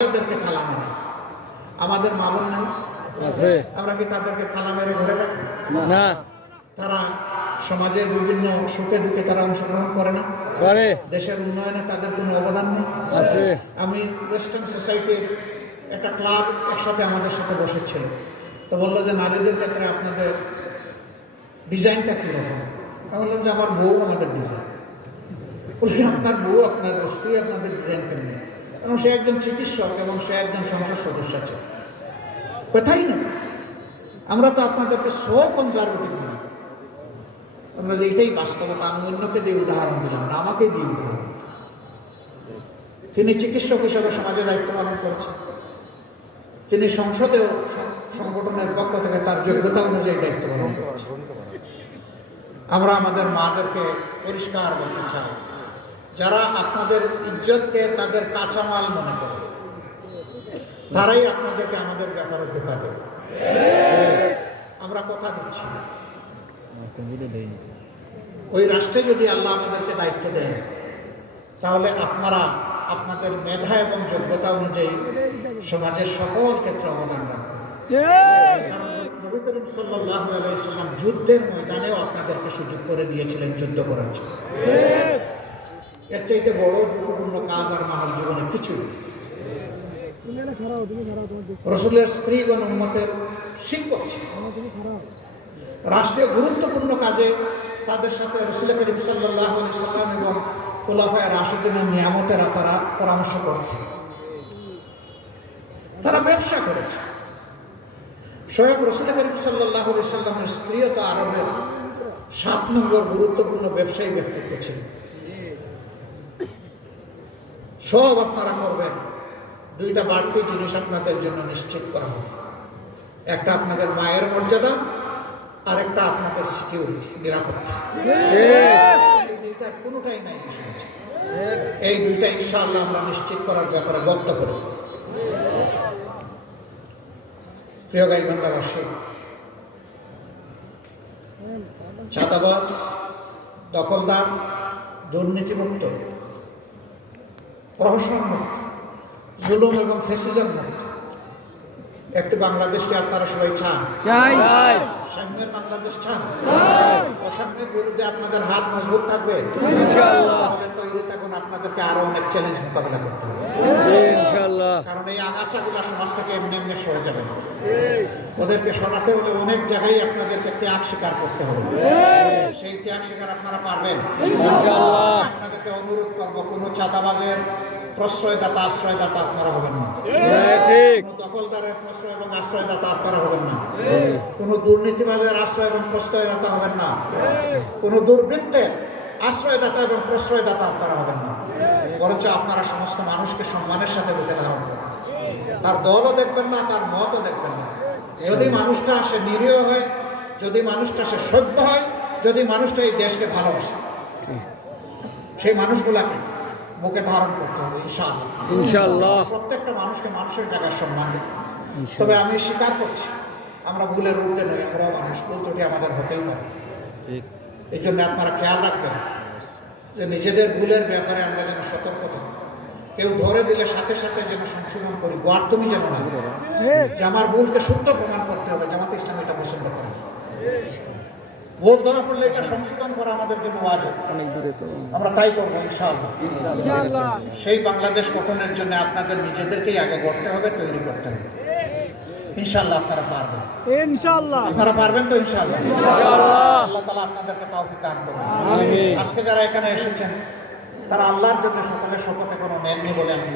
তাদেরকে তালা মারা। আমাদের মা বোন নাই? আছে। আমরা কি তাদেরকে তালা মেরে ঘরে রাখি? না। তারা সমাজের বিভিন্ন সুখে দুঃখে তারা অংশগ্রহণ করে না। করে। দেশের উন্নয়নে তাদের কোনো অবদান নেই। আছে। আমি ওয়েস্টার্ন সোসাইটির একটা ক্লাব একসাথে আমাদের সাথে বসেছিল। তো বলল যে নারীদের ক্ষেত্রে আপনাদের ডিজাইনটা কীরকম? আমি বললাম যে আমার বউ আমাদের ডিজাইন। বলছি আপনার বউ আপনাদের স্ত্রী আপনাদের ডিজাইন কেমনি কারণ সে একজন চিকিৎসক এবং সে একজন সংসদ সদস্য আছে। কোথায় না। আমরা তো আপনাদেরকে সো কনজারভেটিভ মনে আমরা যে এটাই বাস্তবতা, আমি অন্যকে দিয়ে উদাহরণ দিলাম না, আমাকে দিয়ে উদাহরণ। তিনি চিকিৎসক হিসাবে সমাজে দায়িত্ব পালন করেছেন। তিনি সংসদেও সংগঠনের পক্ষ থেকে তার যোগ্যতা অনুযায়ী দায়িত্ব পালন করেছেন। আমরা আমাদের মাদেরকে পরিষ্কার বলতে চাই। যারা আপনাদের ইজ্জতকে তাদের কাঁচামাল মনে করে, তারাই আপনাদেরকে আমাদের ব্যাপারে ধোকা দেয়। আমরা কথা দিচ্ছি। ওই রাষ্ট্রে যদি আল্লাহ আমাদেরকে দায়িত্ব দেয় তাহলে আপনারা আপনাদের মেধা এবং যোগ্যতা অনুযায়ী সমাজের সকল ক্ষেত্রে অবদান রাখবেন। যুদ্ধের ময়দানেও আপনাদেরকে সুযোগ করে দিয়েছিলেন যুদ্ধ করার জন্য। এর চাইতে বড় ঝুঁকিপূর্ণ কাজ আর মানব জীবনে নেই। রসুলের স্ত্রীগণ উন্মতের শিক্ষক রাষ্ট্রীয় গুরুত্বপূর্ণ কাজে তাদের সাথে রসুল করিম সাল্লাহ সাল্লাম এবং খোলাফায় রাশিদিনের নিয়ামতেরা তারা পরামর্শ করতেন তারা ব্যবসা করেছে। স্বয়ং রসুল করিম সাল্লাহ আলি সাল্লামের স্ত্রীও তো আরবের সাত নম্বর গুরুত্বপূর্ণ ব্যবসায়ী ব্যক্তিত্ব ছিল। সব আপনারা করবেন। দুইটা বাড়তি জিনিস আপনাদের জন্য নিশ্চিত করা হবে। একটা আপনাদের মায়ের মর্যাদা আর একটা আপনাদের সিকিউরিটি নিরাপত্তা। কোনোটাই নাই এই দুইটা ইনশাআল্লাহ আমরা নিশ্চিত করার ব্যাপারে বক্ত করব প্রিয় গাই বান্দাবাসী ছাতাবাস দখলদার দুর্নীতিমুক্ত প্রহসন মুক্ত জুলুম এবং ফেসিজম মুক্ত একটি বাংলাদেশকে আপনারা সবাই চান। চাই। সাম্যের বাংলাদেশ চান। অসাম্যের বিরুদ্ধে আপনাদের হাত মজবুত থাকবে। তাহলে তৈরি থাকুন আপনাদেরকে আরও অনেক চ্যালেঞ্জ মোকাবিলা করতে হবে। কারণ এই আগাছাগুলো সমাজ থেকে এমনি এমনি সরে যাবে না। ওদেরকে সরাতে হলে অনেক জায়গায় আপনাদেরকে ত্যাগ স্বীকার করতে হবে। সেই ত্যাগ স্বীকার আপনারা পারবেন। ইনশাআল্লাহ। আপনাদেরকে অনুরোধ করব কোনো চাঁদাবাজের প্রশ্রয়দাতা আশ্রয়দাতা আপনারা হবেন না। হ্যাঁ, দখলদারের প্রশ্রয় এবং আশ্রয়দাতা আপনারা হবেন না। কোনো দুর্নীতিবাজের আশ্রয় এবং প্রশ্রয়দাতা হবেন না। কোনো দুর্বৃত্তের আশ্রয়দাতা এবং প্রশ্রয়দাতা আপনারা হবেন না। বরঞ্চ আপনারা সমস্ত মানুষকে সম্মানের সাথে বুকে ধারণ করেন। তার দলও দেখবেন না তার মতও দেখবেন না। যদি মানুষটা সে নিরীহ হয় যদি মানুষটা সে সভ্য হয় যদি মানুষটা এই দেশকে ভালোবাসে। সেই মানুষগুলাকে বুকে ধারণ করতে হবে ইনশাআল্লাহ। ইনশাআল্লাহ। প্রত্যেকটা মানুষকে মানুষের জায়গায় সম্মান দিতে হবে। তবে আমি স্বীকার করছি আমরা ভুলের রূপে নই আমরাও মানুষ ভুল ত্রুটি আমাদের হতেই পারে। এই জন্য আপনারা খেয়াল রাখবেন যে নিজেদের ভুলের ব্যাপারে আমরা যেন সতর্ক থাকি। কেউ ধরে দিলে সাথে সাথে যেন সংশোধন করি গোয়ার তুমি যেন না যে আমার ভুলকে সত্য প্রমাণ করতে হবে জামাতে ইসলাম এটা পছন্দ করে। ভুল ধরা পড়লে এটা সংশোধন করা আমাদের জন্য ওয়াজিব। অনেক দূরে তো। আমরা তাই করব ইনশাআল্লাহ। সেই বাংলাদেশ গঠনের জন্য আপনাদের নিজেদেরকেই আগে গড়তে হবে তৈরি করতে হবে। ইনশাআল্লাহ আপনারা পারবেন। ইনশাআল্লাহ। আপনারা পারবেন তো ইনশাআল্লাহ? আল্লাহ তালা আপনাদেরকে তৌফিক দান করুন। আমিন। আজকে যারা এখানে এসেছেন তারা আল্লাহর জন্য সকলের শপথে কোনো নেননি বলে আমি